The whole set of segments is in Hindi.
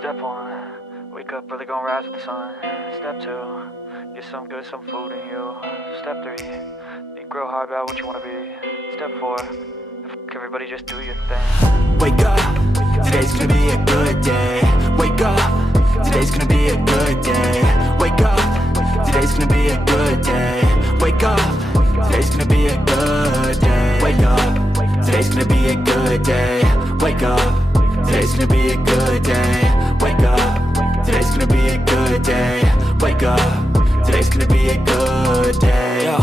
Step 1, wake up early, gonna rise with the sun. Step 2, get some good, some food in you. Step 3, think real hard about what you wanna be. Step 4, fuck everybody, just do your thing. Wake up, today's gonna be a good day. Wake up, today's gonna be a good day. Wake up, today's gonna be a good day. Wake up, today's gonna be a good day. Wake up, today's gonna be a good day. Wake up, today's gonna be a good day. Wake up, today's gonna be a good day. Wake up, today's gonna be a good day. Yo,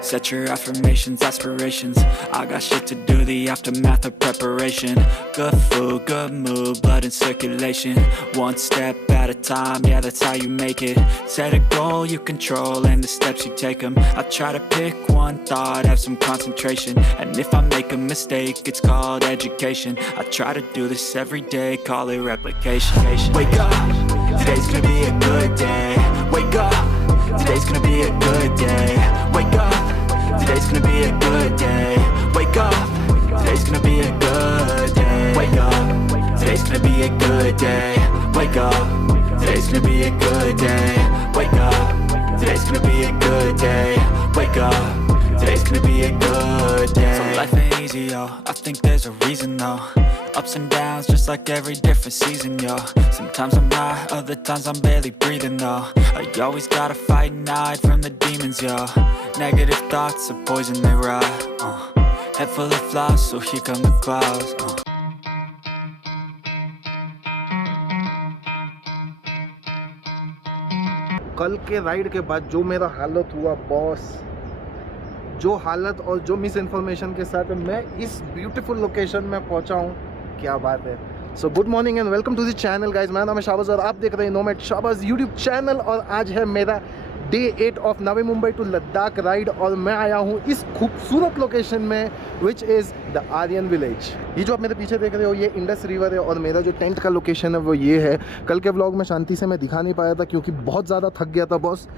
set your affirmations, aspirations. I got shit to do, the aftermath of preparation. Good food, good mood, blood in circulation. One step at a time, yeah, that's how you make it. Set a goal you control and the steps you take them. I try to pick one thought, have some concentration. And if I make a mistake, it's called education. I try to do this every day, call it replication. Wake up, today's gonna be a good day. Wake up, today's gonna be a good day. Wake up, today's gonna be a good day. Wake up, today's gonna be a good day. Wake up, today's gonna be a good day. Wake up, today's gonna be a good day. Wake up, today's gonna be a good day. Wake up, today's gonna be a good day. So life ain't easy, yo, I think there's a reason though. Ups and downs, just like every different season, yo. Sometimes I'm high, other times I'm barely breathing, though. I always gotta fight and hide from the demons, yo. Negative thoughts are poison, they rot. Head full of flies, so here come the clouds. कल के राइड के बाद जो मेरा हालत हुआ बॉस, जो हालत और जो मिस इन्फॉर्मेशन के साथ मैं इस ब्यूटीफुल लोकेशन में पहुंचा हूं, क्या बात है। So good morning and welcome to the channel guys. मेरा नाम है शाबाज और आप देख रहे हैं नोमैड शाबाज यूट्यूब चैनल। और आज है मेरा day 8 of Navi Mumbai to Ladakh ride और मैं आया हूँ इस खूबसूरत लोकेशन में which is the Aryan village. ये जो आप मेरे पीछे देख रहे हो ये इंडस रिवर है और मेरा जो टेंट का लोकेशन है वो ये है। कल के व्लॉग में शांति से मैं दिखा नहीं पाया था क्योंकि बहुत ज़्यादा थक गया था बॉस।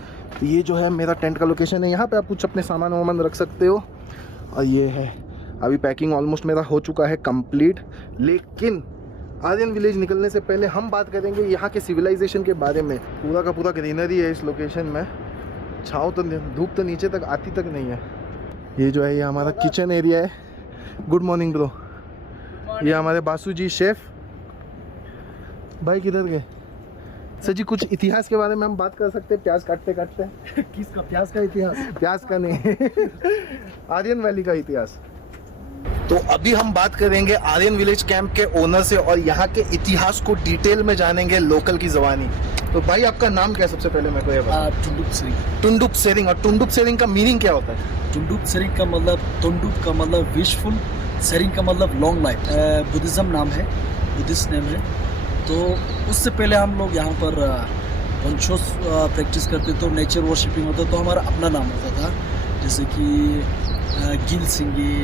तो ये जो है मेरा टेंट का लोकेशन है, यहाँ पे आप कुछ अपने सामान वामान रख सकते हो। और ये है अभी पैकिंग ऑलमोस्ट मेरा हो चुका है कंप्लीट। लेकिन आर्यन विलेज निकलने से पहले हम बात करेंगे यहाँ के सिविलाइजेशन के बारे में। पूरा का पूरा ग्रीनरी है इस लोकेशन में, छाँव तो धूप तो नीचे तक आती तक नहीं है। ये जो है ये हमारा किचन एरिया है। Good morning bro. ये हमारे बासु जी शेफ भाई किधर गए? सर जी कुछ इतिहास के बारे में हम बात कर सकते हैं प्याज काटते काटते? किसका? प्याज का इतिहास? प्याज का नहीं आर्यन वैली का इतिहास। तो अभी हम बात करेंगे आर्यन विलेज कैंप के ओनर से और यहाँ के इतिहास को डिटेल में जानेंगे लोकल की ज़बानी। तो भाई आपका नाम क्या है सबसे पहले मेरे को ये बताओ? टुंडुप सेरिंग। टुंडुप सेरिंग। और टुंडुप सेरिंग का मीनिंग क्या होता है? टुंडुप सेरिंग का मतलब, टुंडुप का मतलब विशफुल, सेरिंग का मतलब लॉन्ग लाइफ। बुद्धिज्म नाम है, बुद्धिस्ट नेम है। तो उससे पहले हम लोग यहाँ पर वंशों प्रैक्टिस करते तो नेचर वर्शिपिंग होता तो हमारा अपना नाम होता था, जैसे कि गिल सिंगी,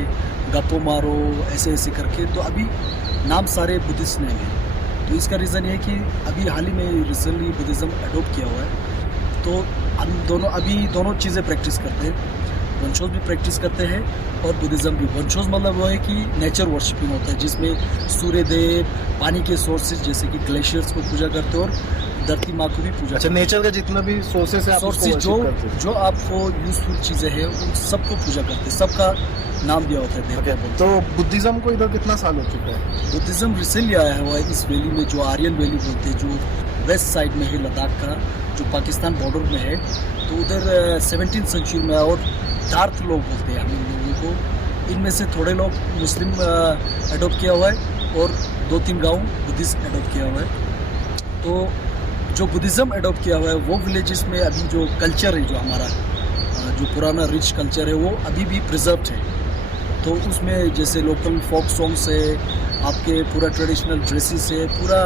गप्पो मारो, ऐसे ऐसे करके। तो अभी नाम सारे बुद्धिस्ट नेम है। तो इसका रीज़न ये है कि अभी हाल ही में रिसेंटली बुद्धिज़्म अडोप्ट किया हुआ है। तो हम दोनों अभी दोनों चीज़ें प्रैक्टिस करते हैं। वंशोज भी प्रैक्टिस करते हैं और बुद्धिज़्म भी। वंशोज मतलब वो है कि नेचर वर्शिपिंग होता है जिसमें सूर्य देव, पानी के सोर्सेज जैसे कि ग्लेशियर्स को पूजा करते हैं और धरती माँ को भी पूजा। अच्छा, नेचर का जितना भी सोर्सेज है, सोर्सेज जो आपको यूजफुल चीज़ें हैं उन सबको पूजा करते हैं, सबका नाम दिया होता है। okay. तो बुद्धिज़्म को इधर कितना साल हो चुका है? बुद्धिज़्म रिसेंटली आया हुआ है इस वैली में, जो आर्यन वैली बोलते हैं, जो वेस्ट साइड में है लद्दाख का, जो पाकिस्तान बॉर्डर में है। तो उधर 17th सेंचुरी में और डार्थ लोग बोलते हैं हम इन लोगों को। इनमें से थोड़े लोग मुस्लिम अडोप्ट किया हुआ है और 2-3 गाँव बुद्धिस्ट अडोप्ट किया हुआ है। तो जो बुद्धिज़्म अडोप्ट किया हुआ है वो विलेजेस में अभी जो कल्चर है, जो हमारा जो पुराना रिच कल्चर है, वो अभी भी प्रिजर्व्ड है। तो उसमें जैसे लोकल फोक सॉन्ग्स है, आपके पूरा ट्रेडिशनल ड्रेसेस है, पूरा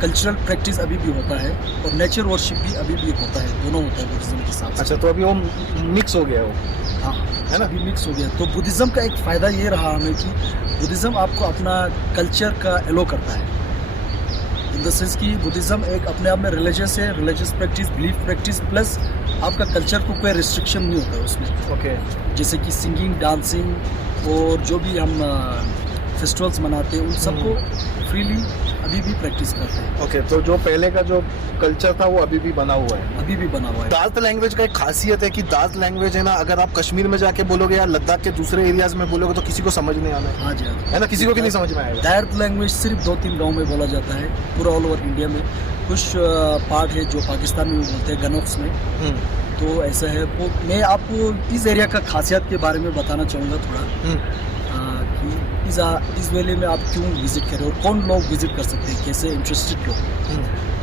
कल्चरल प्रैक्टिस अभी भी होता है और नेचर वर्शिप भी अभी भी होता है, दोनों होता है बुद्धिज़्म के साथ। अच्छा, तो अभी वो मिक्स हो गया हो? हाँ, है ना, अभी मिक्स हो गया। तो बुद्धिज़्म का एक फ़ायदा ये रहा हमें कि बुद्धिज़्म आपको अपना कल्चर का एलो करता है। इन द सेंस कि बुद्धिज़्म एक अपने आप में रिलीजियस है, religious practice, belief practice, plus आपका कल्चर को कोई रिस्ट्रिक्शन नहीं होता है उसमें। ओके। जैसे कि सिंगिंग, डांसिंग और जो भी हम फेस्टिवल्स मनाते हैं उन सबको फ्रीली अभी भी प्रैक्टिस करते हैं। ओके, तो जो पहले का जो कल्चर था वो अभी भी बना हुआ है। अभी भी बना हुआ है। दार्त लैंग्वेज का एक खासियत है कि दार्त लैंग्वेज है ना, अगर आप कश्मीर में जाके बोलोगे या लद्दाख के दूसरे एरियाज में बोलोगे तो किसी को समझ नहीं आना हाँ जी, हाँ जी। है ना, किसी को भी नहीं समझ में आएगा। दार्त लैंग्वेज सिर्फ 2-3 गांव में बोला जाता है, पूरा ऑल ओवर इंडिया में। कुछ पार्ट है जो पाकिस्तान में भी बोलते हैं, गनौक्स में। तो ऐसा है। वो मैं आपको इस एरिया का खासियत के बारे में बताना चाहूँगा थोड़ा, कि इस वेले में आप क्यों विजिट करें और कौन लोग विजिट कर सकते हैं, कैसे इंटरेस्टेड लोग।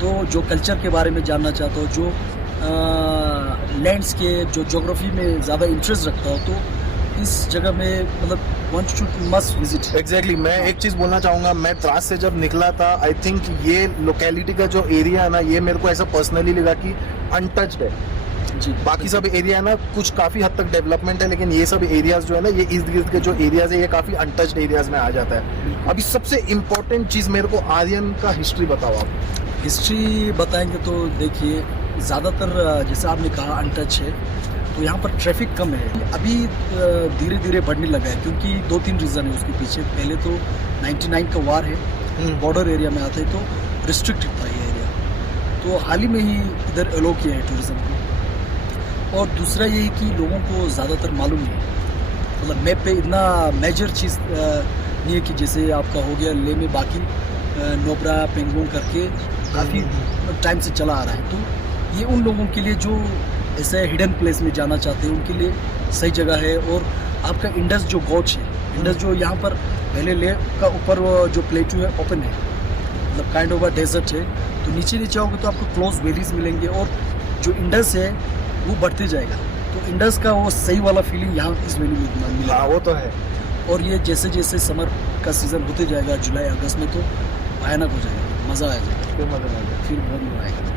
तो जो कल्चर के बारे में जानना चाहता हो, जो लैंड्सकेप, जो ज्योग्राफी में ज़्यादा इंटरेस्ट रखता हो, तो इस जगह में मतलब one should must visit. Exactly, मैं एक चीज़ बोलना चाहूँगा। मैं द्रास से जब निकला था, आई थिंक ये लोकेलिटी का जो एरिया है ना, ये मेरे को ऐसा पर्सनली लगा कि अनटच्ड है जी। बाकी सब एरिया है ना, कुछ काफ़ी हद तक डेवलपमेंट है, लेकिन ये सब एरियाज जो है ना, ये इर्द गिर्द के जो एरियाज है, ये काफ़ी अनटच्ड एरियाज में आ जाता है। अभी सबसे इम्पोर्टेंट चीज़ मेरे को आर्यन का हिस्ट्री बताओ आप। हिस्ट्री बताएंगे तो देखिए, ज़्यादातर जैसे आपने कहा अनटच है, तो यहाँ पर ट्रैफिक कम है। अभी धीरे धीरे बढ़ने लगा है, क्योंकि 2-3 रीज़न है उसके पीछे। पहले तो 99 का वार है, बॉर्डर एरिया में आते तो रिस्ट्रिक्टेड था ये एरिया, तो हाल ही में ही इधर अलो किया है टूरिज़्म को। और दूसरा ये है कि लोगों को ज़्यादातर मालूम नहीं है, मतलब मैप पे इतना मेजर चीज़ नहीं है कि जैसे आपका हो गया ले में बाकी नोब्रा पेंगोंग करके काफ़ी टाइम से चला आ रहा है। तो ये उन लोगों के लिए जो ऐसे हिडन प्लेस में जाना चाहते हैं, उनके लिए सही जगह है। और आपका इंडस जो गॉच है, इंडस जो यहाँ पर पहले ले का ऊपर जो प्लेटू है ओपन है, मतलब काइंड ऑफ अ डेजर्ट है, तो नीचे आओगे तो आपको क्लोज वैलीज मिलेंगे, और जो इंडस है वो बढ़ते जाएगा। तो इंडस का वो सही वाला फीलिंग यहाँ इस वैली में मिला। हाँ, वो तो है। और ये जैसे जैसे समर का सीज़न होते जाएगा, जुलाई अगस्त में, तो भयानक हो जाएगा, मज़ा आ जाएगा, फिर मजा आएगा, फिर बहुत मज़ा आएगा।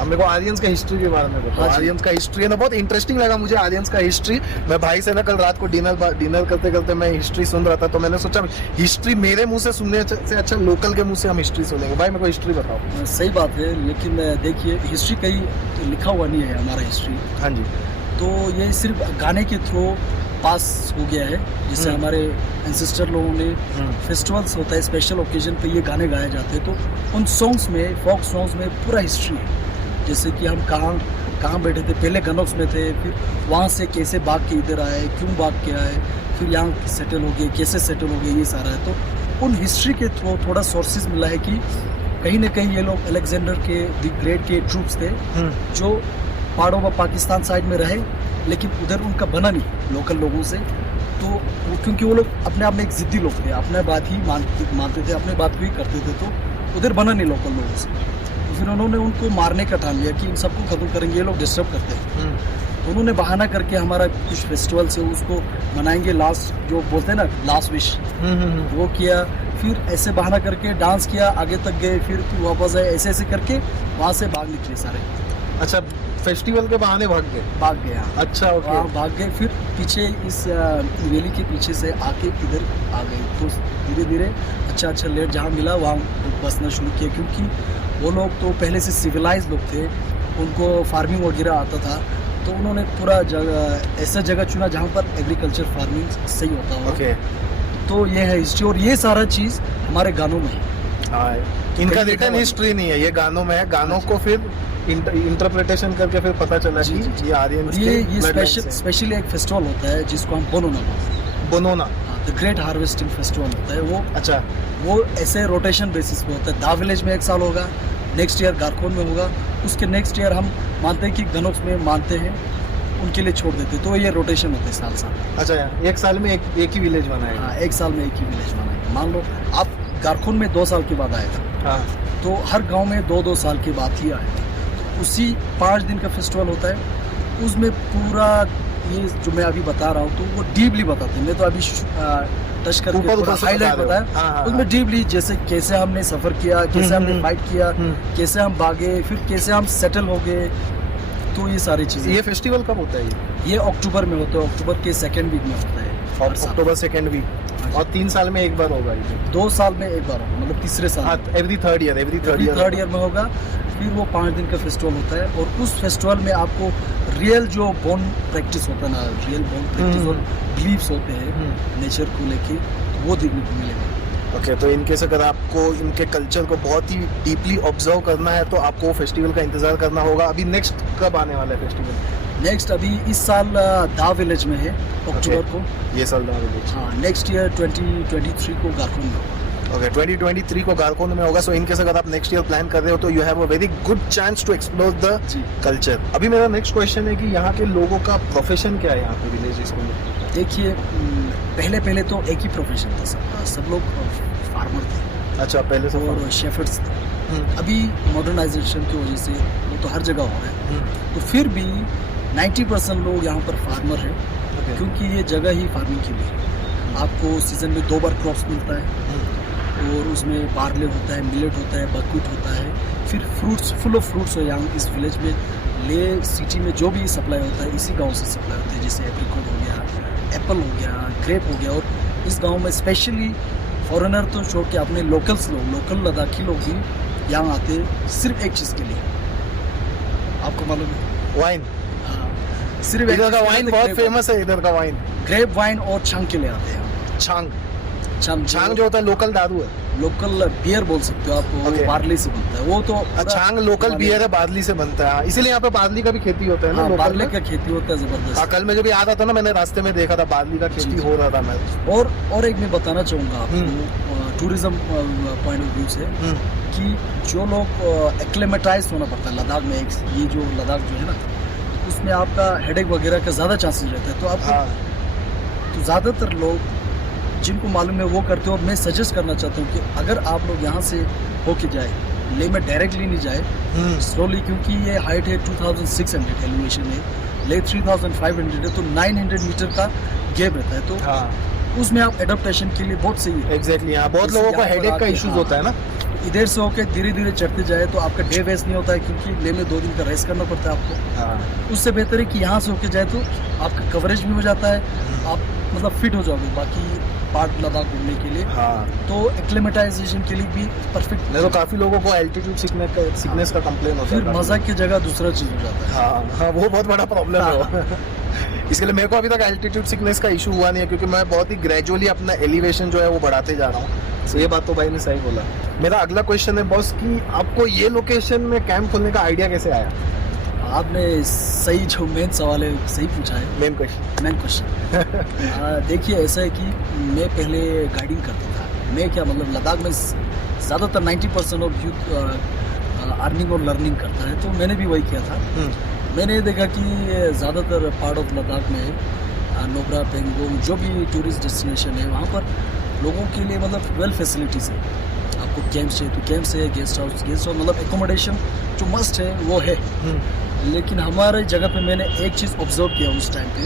अब मेरे को आर्यंस का हिस्ट्री के बारे में बताओ। हाँ जी। आर्यंस का हिस्ट्री है ना, बहुत इंटरेस्टिंग लगा मुझे आर्यंस का हिस्ट्री। मैं भाई से ना कल रात को डिनर करते करते मैं हिस्ट्री सुन रहा था, तो मैंने सोचा हिस्ट्री मेरे मुंह से सुनने से अच्छा लोकल के मुंह से हम हिस्ट्री सुनेंगे। भाई मेरे को हिस्ट्री बताओ। सही बात है, लेकिन देखिए हिस्ट्री कहीं लिखा हुआ नहीं है हमारा हिस्ट्री। हाँ जी। तो ये सिर्फ गाने के थ्रू पास हो गया है। जैसे हमारे एंसेस्टर लोगों ने फेस्टिवल्स होता है, स्पेशल ओकेजन पे ये गाने गाए जाते हैं, तो उन सॉन्ग्स में, फोक सॉन्ग्स में पूरा हिस्ट्री है। जैसे कि हम कहाँ बैठे थे, पहले गनौक्स में थे, फिर वहाँ से कैसे भाग के इधर आए, क्यों भाग के आए, फिर यहाँ सेटल हो गए, कैसे सेटल हो गए, ये सारा है। तो उन हिस्ट्री के थ्रू थोड़ा सोर्सेज मिला है कि कहीं ना कहीं ये लोग अलेक्जेंडर के द ग्रेट के ट्रूप्स थे, जो पहाड़ों में पाकिस्तान साइड में रहे, लेकिन उधर उनका बना नहीं लोकल लोगों से। तो वो क्योंकि वो लोग अपने आप में एक ज़िद्दी लोग थे, अपने बात ही मानते थे, अपने बात को ही करते थे, तो उधर बना नहीं लोकल लोगों से। तो फिर उन्होंने उनको मारने का ठान लिया कि इन सबको खत्म करेंगे, ये लोग डिस्टर्ब करते हैं। तो उन्होंने बहाना करके हमारा कुछ फेस्टिवल से उसको मनाएंगे, लास्ट जो बोलते हैं ना लास्ट विश, वो किया। फिर ऐसे बहाना करके डांस किया, आगे तक गए, फिर वापस आए, ऐसे ऐसे करके वहाँ से भाग निकले सारे। अच्छा, फेस्टिवल के बहाने भाग गए। हाँ। अच्छा, ओके। वहाँ भाग गए, फिर पीछे इस वैली के पीछे से आके इधर आ गए। तो धीरे धीरे अच्छा लेट जहाँ मिला वहाँ बसना शुरू किया, क्योंकि वो लोग तो पहले से सिविलाइज लोग थे, उनको फार्मिंग वगैरह आता था। तो उन्होंने पूरा जगह ऐसा जगह चुना जहाँ पर एग्रीकल्चर फार्मिंग सही होता हो। ओके। तो ये है हिस्ट्री, और ये सारा चीज़ हमारे गानों में है। हाँ, इनका रिटर्न हिस्ट्री नहीं है, ये गानों में है। गानों को फिर इंटरप्रिटेशन करके फिर पता चला कि ये आर्यन ये स्पेशली एक फेस्टिवल होता है जिसको हम बोनोना द ग्रेट हार्वेस्टिंग फेस्टिवल होता है वो। अच्छा, वो ऐसे रोटेशन बेसिस पे होता है। दा विलेज में एक साल होगा, नेक्स्ट ईयर गारकोन में होगा, उसके नेक्स्ट ईयर हम मानते हैं कि गनौक्स में मानते हैं, उनके लिए छोड़ देते, तो ये रोटेशन होते हैं साल। अच्छा, एक साल में एक ही विलेज बनाएगा। हाँ, एक साल में एक ही विलेज बनाएगा। मान लो आप गारकोन में 2 साल के बाद आए थे, हाँ, तो हर गाँव में 2-2 साल के बाद ही आए थे। उसी 5 दिन का फेस्टिवल होता है, उसमें पूरा ये जो मैं अभी बता रहा हूँ तो वो डीपली बताते हैं। मैं तो अभी टच करके हाईलाइट बताया, उसमें डीपली जैसे कैसे हमने सफ़र किया, कैसे हमने फाइट किया, कैसे हम भागे, फिर कैसे हम सेटल हो गए, तो ये सारी चीज़ें। ये फेस्टिवल कब होता है? ये अक्टूबर में होता है, अक्टूबर के 2nd वीक में होता है। और अक्टूबर 2nd वीक, और 3 साल में एक बार होगा ये? 2 साल में एक बार होगा, मतलब तीसरे साल। एवरी थर्ड ईयर में होगा। फिर वो 5 दिन का फेस्टिवल होता है, और उस फेस्टिवल में आपको रियल जो बोन प्रैक्टिस होता है ना, रियल बोन प्रैक्टिस और बिलीव्स होते हैं नेचर को लेके, वो देखने को मिलेगा। ओके, तो इनकेस अगर आपको इनके कल्चर को बहुत ही डीपली ऑब्जर्व करना है तो आपको फेस्टिवल का इंतजार करना होगा। अभी नेक्स्ट कब आने वाला है फेस्टिवल? नेक्स्ट अभी इस साल दा विलेज में है अक्टूबर को। ये साल दा विलेज, हाँ, नेक्स्ट ईयर 2023 को गारकोन में होगा। ओके, 2023 को गारकोन में होगा। सो इनकेस अगर आप नेक्स्ट ईयर प्लान कर रहे हो तो you have a very good chance to explore the जी। कल्चर। अभी मेरा नेक्स्ट क्वेश्चन है कि यहाँ के लोगों का प्रोफेशन क्या है यहाँ पे विलेजेस में? देखिए, पहले तो एक ही प्रोफेशन था, सब लोग फार्मर थे। अच्छा, पहले से और शेफर्ड्स थे। अभी मॉडर्नाइजेशन की वजह से वो तो हर जगह हो रहा है, तो फिर भी 90% लोग यहाँ पर फार्मर है, क्योंकि ये जगह ही फार्मिंग के लिए है। आपको सीजन में 2 बार क्रॉप्स मिलता है, और उसमें बार्ले होता है, मिलेट होता है, बकवीट होता है, फिर फ्रूट्स, फुल ऑफ फ्रूट्स है यहाँ इस विलेज में। ले सिटी में जो भी सप्लाई होता है इसी गांव से सप्लाई होता है, जैसे एप्रिकॉट हो गया, एप्पल हो गया, ग्रेप हो गया। और इस गांव में स्पेशली फॉरेनर तो छोड़ के अपने लोकल्स लोग, लोकल लद्दाखी लोग भी यहाँ आते सिर्फ एक चीज़ के लिए। आपको मालूम है? वाइन। हाँ, सिर्फ इधर का वाइन बहुत फेमस है, इधर का वाइन ग्रेप वाइन और छांग के लिए आते हैं। छांग छांग जो होता है लोकल दारू है, लोकल बियर बोल सकते हो आप, वो Okay. बार्ली से बनता है वो तो। छांग लोकल बियर है, बार्ली से बनता है, इसीलिए यहाँ पे बार्ली का भी खेती होता है ना। हाँ, लोकल बार्ले में। का खेती होता है जबरदस्त। हाँ, कल मैं जब आ रहा था ना, मैंने रास्ते में देखा था बार्ली का खेती जी। हो रहा था। मैं और एक मैं बताना चाहूँगा आपको टूरिज्म पॉइंट ऑफ व्यू से, कि जो लोग एक्लेमेटाइज होना पड़ता है लद्दाख में, ये जो लद्दाख जो है ना, उसमें आपका हेडेक वगैरह का ज़्यादा चांसेस रहता है। तो आपको तो ज़्यादातर लोग जिनको मालूम है वो करते हो। मैं सजेस्ट करना चाहता हूँ कि अगर आप लोग यहाँ से होके जाए, ले में डायरेक्टली नहीं जाए, स्लोली, क्योंकि ये हाइट है 2600 एलिवेशन है, ले 3500 है, तो 900 मीटर का गैप रहता है। तो उसमें आप एडप्टेशन के लिए बहुत सही है। एग्जैक्टली, यहाँ बहुत लोगों को हेडेक का इश्यूज होता है ना। इधर से होके धीरे धीरे चढ़ते जाए तो आपका डे वेस्ट नहीं होता है, क्योंकि ले में 2 दिन का रेस्ट करना पड़ता है आपको। उससे बेहतर है कि यहाँ से होके जाए तो आपका कवरेज भी हो जाता है, आप मतलब फिट हो जाओगे बाकी पार्ट लद्दाख घूमने के लिए। तो एक्लेमेटाइजेशन के लिए भी परफेक्ट। नहीं तो काफी लोगों को एल्टीट्यूड सिकनेस का कंप्लेन होता है, फिर मजा की जगह दूसरा चीज हो जाता है। हाँ, वो बहुत बड़ा प्रॉब्लम है। इसके लिए मेरे को अभी तक एल्टीट्यूड सिकनेस का इशू हुआ नहीं है, क्योंकि मैं बहुत ही ग्रेजुअली अपना एलिवेशन जो है वो बढ़ाते जा रहा हूँ। तो ये बात तो भाई ने सही बोला। मेरा अगला क्वेश्चन है बॉस, कि आपको ये लोकेशन में कैंप खोलने का आइडिया कैसे आया? आपने सही जो मेन सवाल है सही पूछा है। मेन क्वेश्चन देखिए, ऐसा है कि मैं पहले गाइडिंग करता था। मैं क्या मतलब लद्दाख में ज़्यादातर 90% ऑफ यूथ अर्निंग और लर्निंग करता है, तो मैंने भी वही किया था। मैंने देखा कि ज़्यादातर पार्ट ऑफ लद्दाख में नोब्रा, पेंगोंग, जो भी टूरिस्ट डेस्टिनेशन है, वहाँ पर लोगों के लिए मतलब वेल फैसिलिटीज़ है। आपको कैंप्स है तो कैंप्स है, गेस्ट हाउस मतलब एकोमोडेशन जो मस्ट है वो है। लेकिन हमारे जगह पे मैंने एक चीज़ ऑब्जर्व किया उस टाइम पे,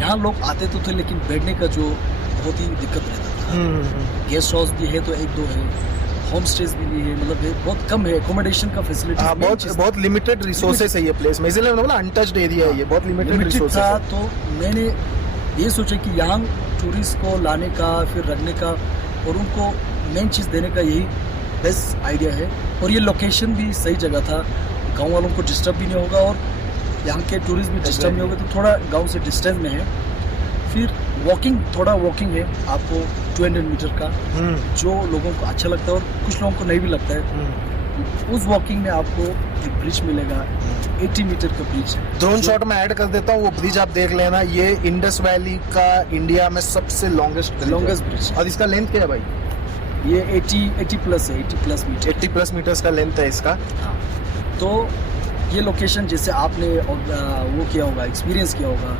यहाँ लोग आते तो थे लेकिन बैठने का जो बहुत ही दिक्कत रहता था। गेस्ट हाउस भी है तो 1-2 है, होम स्टेज भी है, मतलब बहुत कम है एकोमोडेशन का फैसिलिटी। बहुत लिमिटेड रिसोर्सेस है ये प्लेस में, इसलिए मतलब अनटच्ड एरिया है ये, बहुत लिमिटेड रिसोर्सेस था। है। तो मैंने ये सोचा कि यहाँ टूरिस्ट को लाने का, फिर रखने का और उनको मेन चीज़ देने का यही बेस्ट आइडिया है। और ये लोकेशन भी सही जगह था, गांव वालों को डिस्टर्ब भी नहीं होगा और यहाँ के टूरिस्ट भी डिस्टर्ब नहीं होगा। तो थोड़ा गांव से डिस्टेंस में है, फिर थोड़ा वॉकिंग है आपको 200 मीटर का, जो लोगों को अच्छा लगता है और कुछ लोगों को नहीं भी लगता है। उस वॉकिंग में आपको एक ब्रिज मिलेगा, 80 मीटर का ब्रिज। ड्रोन शॉट में ऐड कर देता हूँ, वो ब्रिज आप देख लेना। ये इंडस वैली का इंडिया में सबसे लॉन्गेस्ट ब्रिज। और इसका लेंथ क्या है भाई? ये 80 प्लस है, 80 प्लस मीटर, 80 प्लस मीटर्स का लेंथ है इसका। हाँ, तो ये लोकेशन जैसे आपने वो किया होगा, एक्सपीरियंस किया होगा,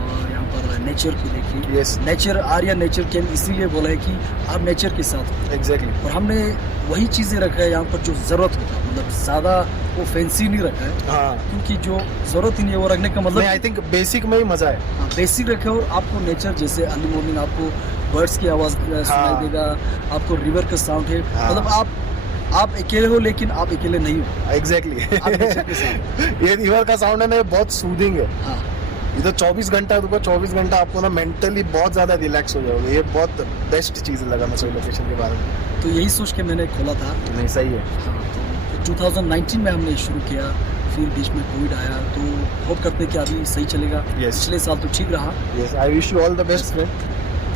और यहाँ पर नेचर को देखिए। Yes, nature Arya nature camp इसीलिए बोला है कि आप नेचर के साथ। एग्जैक्टली। और हमने वही चीज़ें रखा है यहाँ पर जो ज़रूरत होता है, मतलब ज़्यादा वो फैंसी नहीं रखा है। हाँ, क्योंकि जो ज़रूरत ही नहीं है वो रखने का मतलब आई थिंक बेसिक में ही मजा है। हाँ, बेसिक रखे और आपको नेचर, जैसे अर्ली मॉर्निंग आपको बर्ड्स की आवाज़ सुनाई देगा, आपको रिवर का साउंड है। मतलब आप अकेले हो लेकिन आप अकेले नहीं हो। एग्जैक्टली। ये रिवर का साउंड है ना, बहुत सूदिंग है। हाँ, इधर 24 घंटा रुको, 24 घंटा आपको ना मेंटली बहुत ज़्यादा रिलैक्स हो जाओगे। ये बहुत बेस्ट चीज़ लगा मुझे लोकेशन के बारे में। तो यही सोच के मैंने खोला था। नहीं, सही है। हाँ, तो 2019 में हमने शुरू किया, फिर बीच में कोविड आया, तो होप करते कि अभी सही चलेगा। Yes. पिछले साल तो ठीक रहा। Yes, I wish you all the best friend.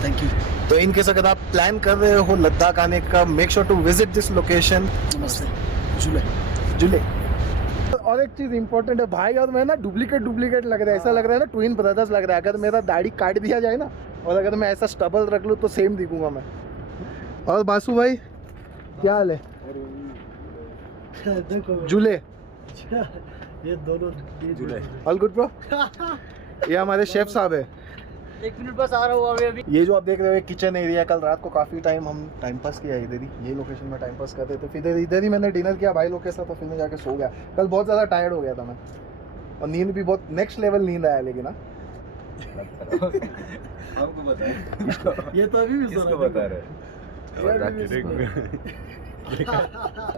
Thank you. तो इनकेस अगर आप प्लान कर रहे हो लद्दाख आने का, make sure to visit this location नमस्ते जुले जुले। और एक चीज इंपॉर्टेंट है, भाई और मैं ना डुप्लीकेट लग रहा है, ऐसा लग रहा है ना ट्विन ब्रदर्स लग रहा है। अगर मेरा दाढ़ी काट दिया जाए ना और अगर मैं ऐसा स्टबल रख लूँ तो सेम दिखूंगा मैं। और बासु भाई क्या हाल है? जुले ये दोनों जुले। All good bro. ये हमारे शेफ साहब है। 1 मिनट बस आ रहा हूँ अभी। ये जो आप देख रहे हो किचन एरिया, कल रात को काफ़ी टाइम हम टाइम पास किया इधर ही, ये लोकेशन में टाइम पास करते थे। फिर इधर ही मैंने डिनर किया भाई लोग के साथ, तो फिर मैं जाके सो गया। कल बहुत ज़्यादा टायर्ड हो गया था मैं, और नींद भी बहुत नेक्स्ट लेवल नींद आया। लेकिन ना हमको बताया ये तो अभी भी किसको बता रहे?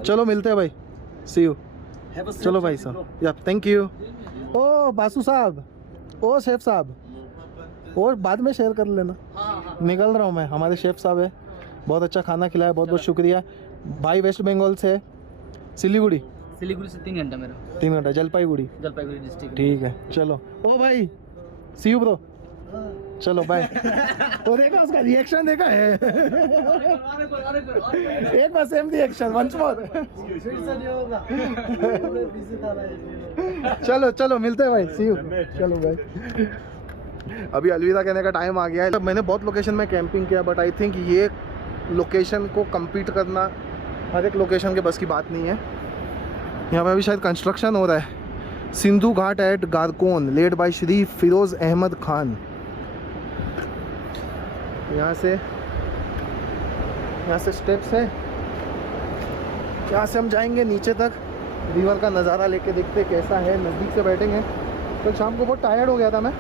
चलो मिलते हैं भाई, सी यू। चलो भाई साहब, या थैंक यू। ओ बासु साहब, ओ शेफ साहब, और बाद में शेयर कर लेना। निकल रहा हूँ मैं, हमारे शेफ साहब है, बहुत अच्छा खाना खिलाया, बहुत बहुत शुक्रिया भाई। वेस्ट बंगाल से सिलीगुड़ी से 3 घंटा मेरा, 3 घंटा, जलपाईगुड़ी डिस्ट्रिक्ट। ठीक है चलो। ओ भाई सी यू ब्रो, चलो बाय। तो देखा उसका रिएक्शन देखा है। एक बार सेम रिएक्शन वंस मोर। चलो चलो मिलते हैं भाई, सी यू। चलो भाई, अभी अलविदा कहने का टाइम आ गया है। मैंने बहुत लोकेशन में कैंपिंग किया, बट आई थिंक ये लोकेशन को compete करना हर एक लोकेशन के बस की बात नहीं है। यहाँ पे अभी शायद कंस्ट्रक्शन हो रहा है। Sindhu Ghat at Garkon, led by Shri Firoz Ahmed Khan. यहाँ से स्टेप्स हैं, यहाँ से हम जाएंगे नीचे तक, रिवर का नज़ारा लेके देखते कैसा है, नज़दीक से बैठेंगे। तो शाम को बहुत टायर्ड हो गया था मैं,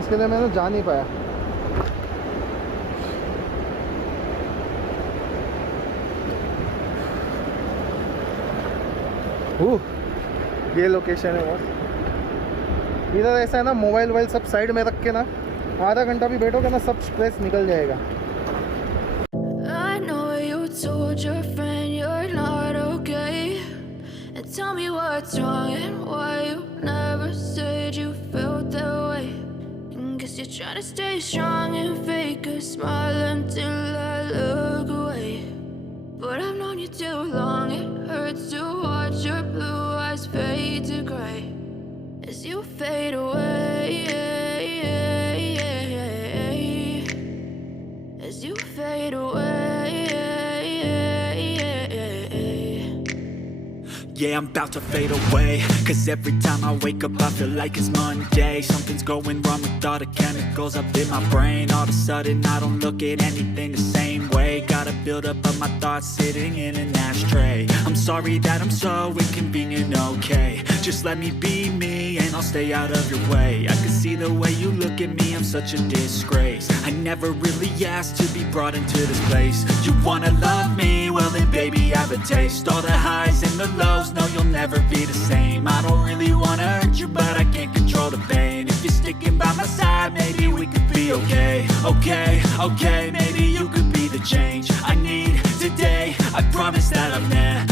इसके लिए मैंने जा नहीं पाया। ये लोकेशन है बस। इधर ऐसा है ना, मोबाइल वोबाइल सब साइड में रख के ना, आधा घंटा भी बैठोगे ना, सब स्ट्रेस निकल जाएगा। I know you told your friend you're not okay, and tell me what's wrong and why you never said you felt that way. And guess you're trying to stay strong and fake a smile until I look away. But I've known you too long, it hurts to watch your blue eyes fade to gray as you fade away, as you fade away. Yeah, I'm about to fade away, 'cause every time I wake up I feel like it's Monday. Something's going wrong with all the chemicals up in my brain. All of a sudden I don't look at anything the same way. Gotta build up of my thoughts sitting in an ashtray. I'm sorry that I'm so inconvenient, okay? Just let me be me and I'll stay out of your way. I can see the way you look at me, I'm such a disgrace. I never really asked to be brought into this place. You wanna love me? Well then baby have a taste. All the highs and the lows, no you'll never be the same. I don't really wanna hurt you but I can't control the pain. If you're sticking by my side maybe we could be okay. Okay, maybe you could be the change I need today. I promise that I've never